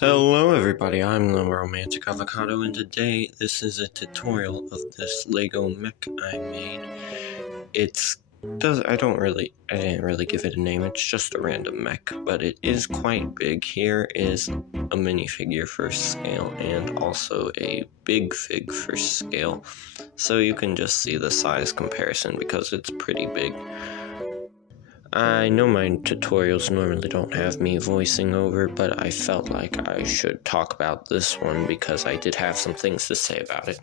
Hello everybody, I'm the Romantic Avocado, and today this is a tutorial of this Lego mech I made. I didn't really give it a name, it's just a random mech, but it is quite big. Here is a minifigure for scale and also a big fig for scale, so you can just see the size comparison because it's pretty big. I know my tutorials normally don't have me voicing over, but I felt like I should talk about this one because I did have some things to say about it.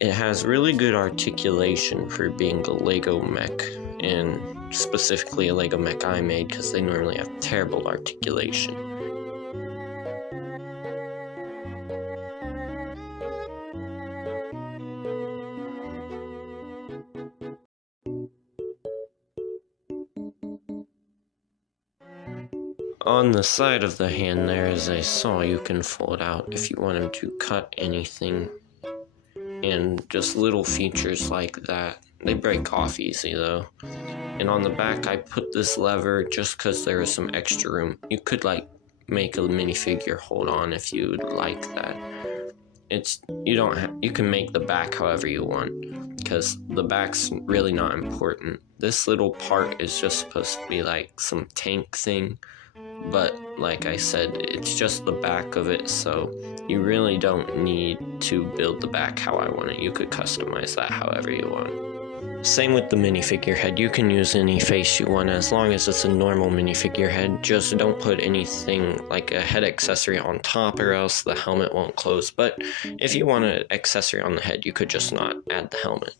It has really good articulation for being a Lego mech, and specifically a Lego mech I made because they normally have terrible articulation. On the side of the hand there is a saw you can fold out if you wanted to cut anything, and just little features like that. They break off easy though. And on the back I put this lever just because there is some extra room. You could make a minifigure hold on if you would like that. You can make the back however you want because the back's really not important. This little part is just supposed to be like some tank thing, but like I said, it's just the back of it, so you really don't need to build the back how I want it. You could customize that however you want. Same with the minifigure head. You can use any face you want as long as it's a normal minifigure head. Just don't put anything like a head accessory on top or else the helmet won't close. But if you want an accessory on the head, you could just not add the helmet.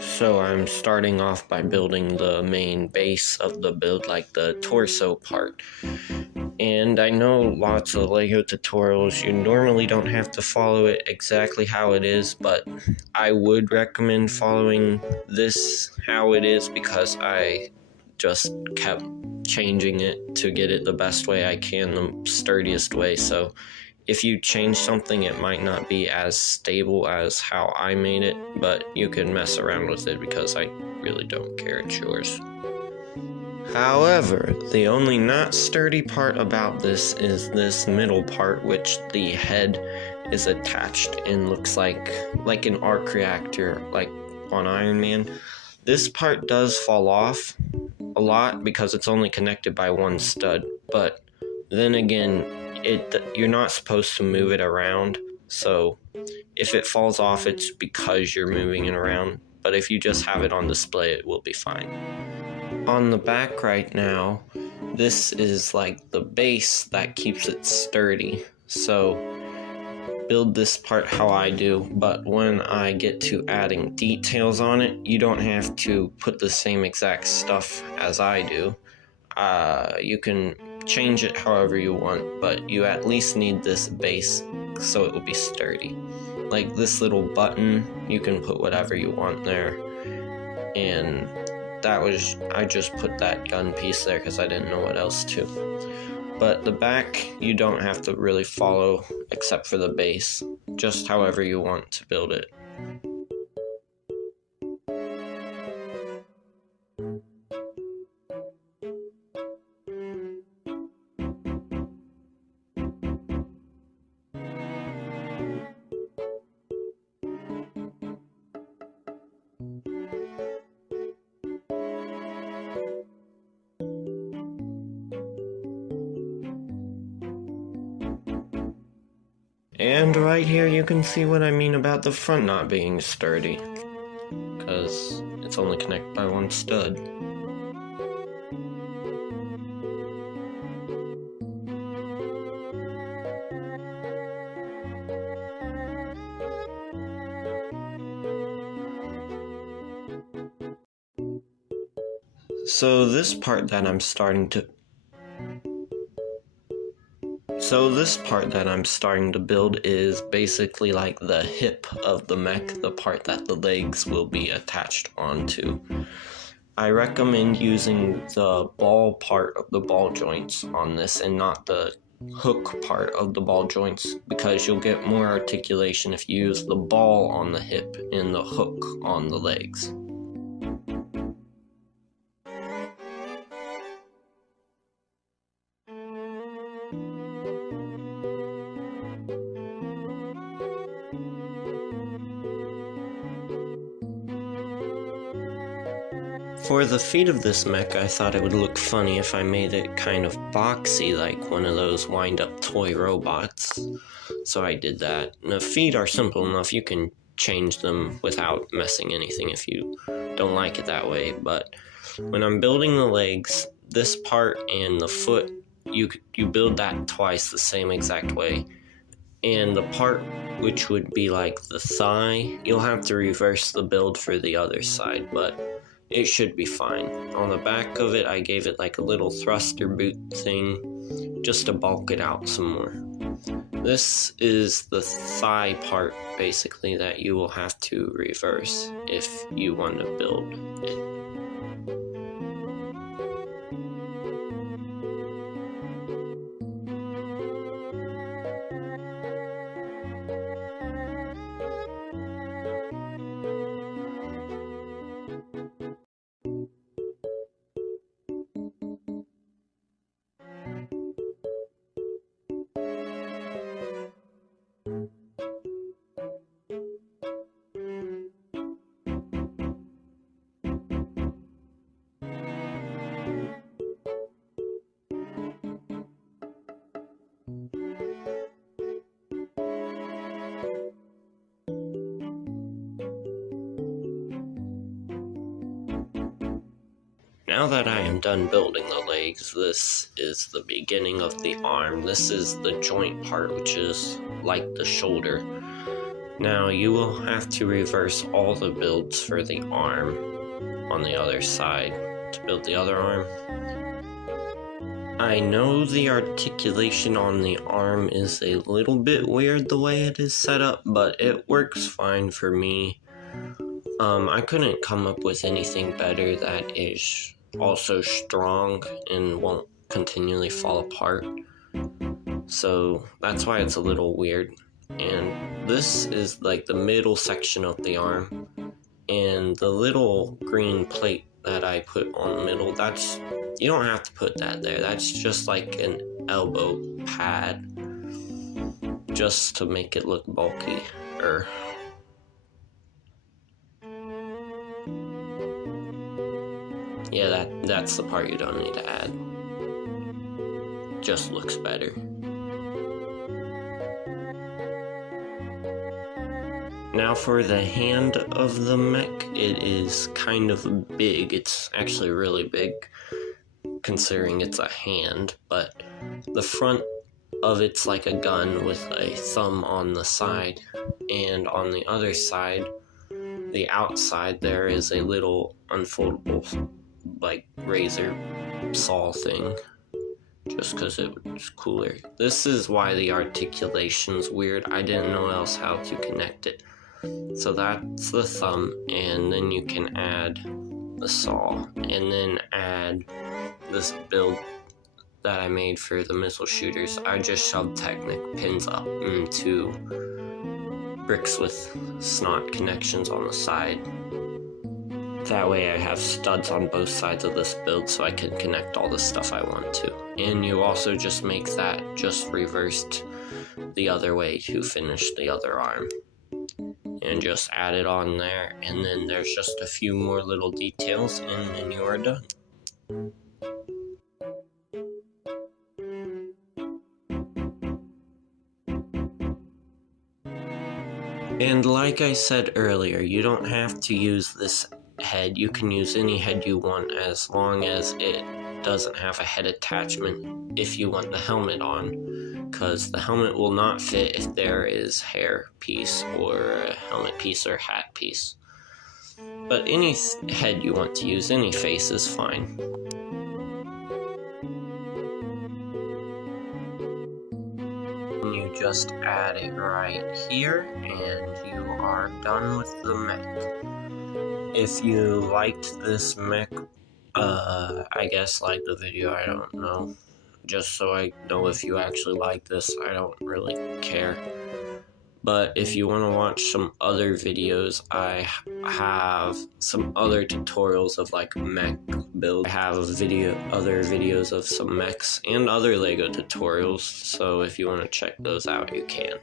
So I'm starting off by building the main base of the build, like the torso part. And I know lots of Lego tutorials, you normally don't have to follow it exactly how it is, but I would recommend following this how it is because I just kept changing it to get it the best way I can, the sturdiest way. So if you change something, it might not be as stable as how I made it, but you can mess around with it because I really don't care, it's yours. However, the only not sturdy part about this is this middle part, which the head is attached and looks like an arc reactor, like on Iron Man. This part does fall off a lot because it's only connected by one stud, but then again, you're not supposed to move it around, so if it falls off, it's because you're moving it around, but if you just have it on display, it will be fine. On the back right now, this is like the base that keeps it sturdy, so build this part how I do, but when I get to adding details on it, you don't have to put the same exact stuff as I do. You can change it however you want, but you at least need this base so it will be sturdy. Like this little button, you can put whatever you want there, and I just put that gun piece there because I didn't know what else to. But the back, you don't have to really follow except for the base, just however you want to build it. And right here you can see what I mean about the front not being sturdy, because it's only connected by one stud. So this part that I'm starting to build is basically like the hip of the mech, the part that the legs will be attached onto. I recommend using the ball part of the ball joints on this and not the hook part of the ball joints, because you'll get more articulation if you use the ball on the hip and the hook on the legs. For the feet of this mech, I thought it would look funny if I made it kind of boxy, like one of those wind-up toy robots. So I did that. And the feet are simple enough, you can change them without messing anything if you don't like it that way. But when I'm building the legs, this part and the foot, you build that twice the same exact way. And the part which would be like the thigh, you'll have to reverse the build for the other side, but it should be fine. On the back of it, I gave it like a little thruster boot thing just to bulk it out some more. This is the thigh part, basically, that you will have to reverse if you want to build it. Now that I am done building the legs, this is the beginning of the arm. This is the joint part, which is like the shoulder. Now you will have to reverse all the builds for the arm on the other side to build the other arm. I know the articulation on the arm is a little bit weird the way it is set up, but it works fine for me. I couldn't come up with anything better that is also strong and won't continually fall apart. So that's why it's a little weird. And this is like the middle section of the arm. And the little green plate that I put on the middle, that's, you don't have to put that there. That's just like an elbow pad, just to make it look bulky. Yeah, that's the part you don't need to add. Just looks better. Now for the hand of the mech, it is kind of big. It's actually really big, considering it's a hand, but the front of it's like a gun with a thumb on the side, and on the other side, the outside, there is a little unfoldable like razor saw thing, just because it was cooler. This is why the articulation's weird. I didn't know else how to connect it. So that's the thumb, and then you can add the saw, and then add this build that I made for the missile shooters. I just shoved Technic pins up into bricks with snot connections on the side. That way I have studs on both sides of this build so I can connect all the stuff I want to. And you also just make that just reversed the other way to finish the other arm. And just add it on there, and then there's just a few more little details, and then you are done. And like I said earlier, you don't have to use this head. You can use any head you want as long as it doesn't have a head attachment if you want the helmet on, because the helmet will not fit if there is hair piece or a helmet piece or hat piece. But any head you want to use, any face is fine. You just add it right here, and you are done with the mech. If you liked this mech, I guess like the video, I don't know. Just so I know if you actually like this, I don't really care. But if you want to watch some other videos, I have some other tutorials of like mech build. I have other videos of some mechs and other LEGO tutorials, so if you want to check those out, you can.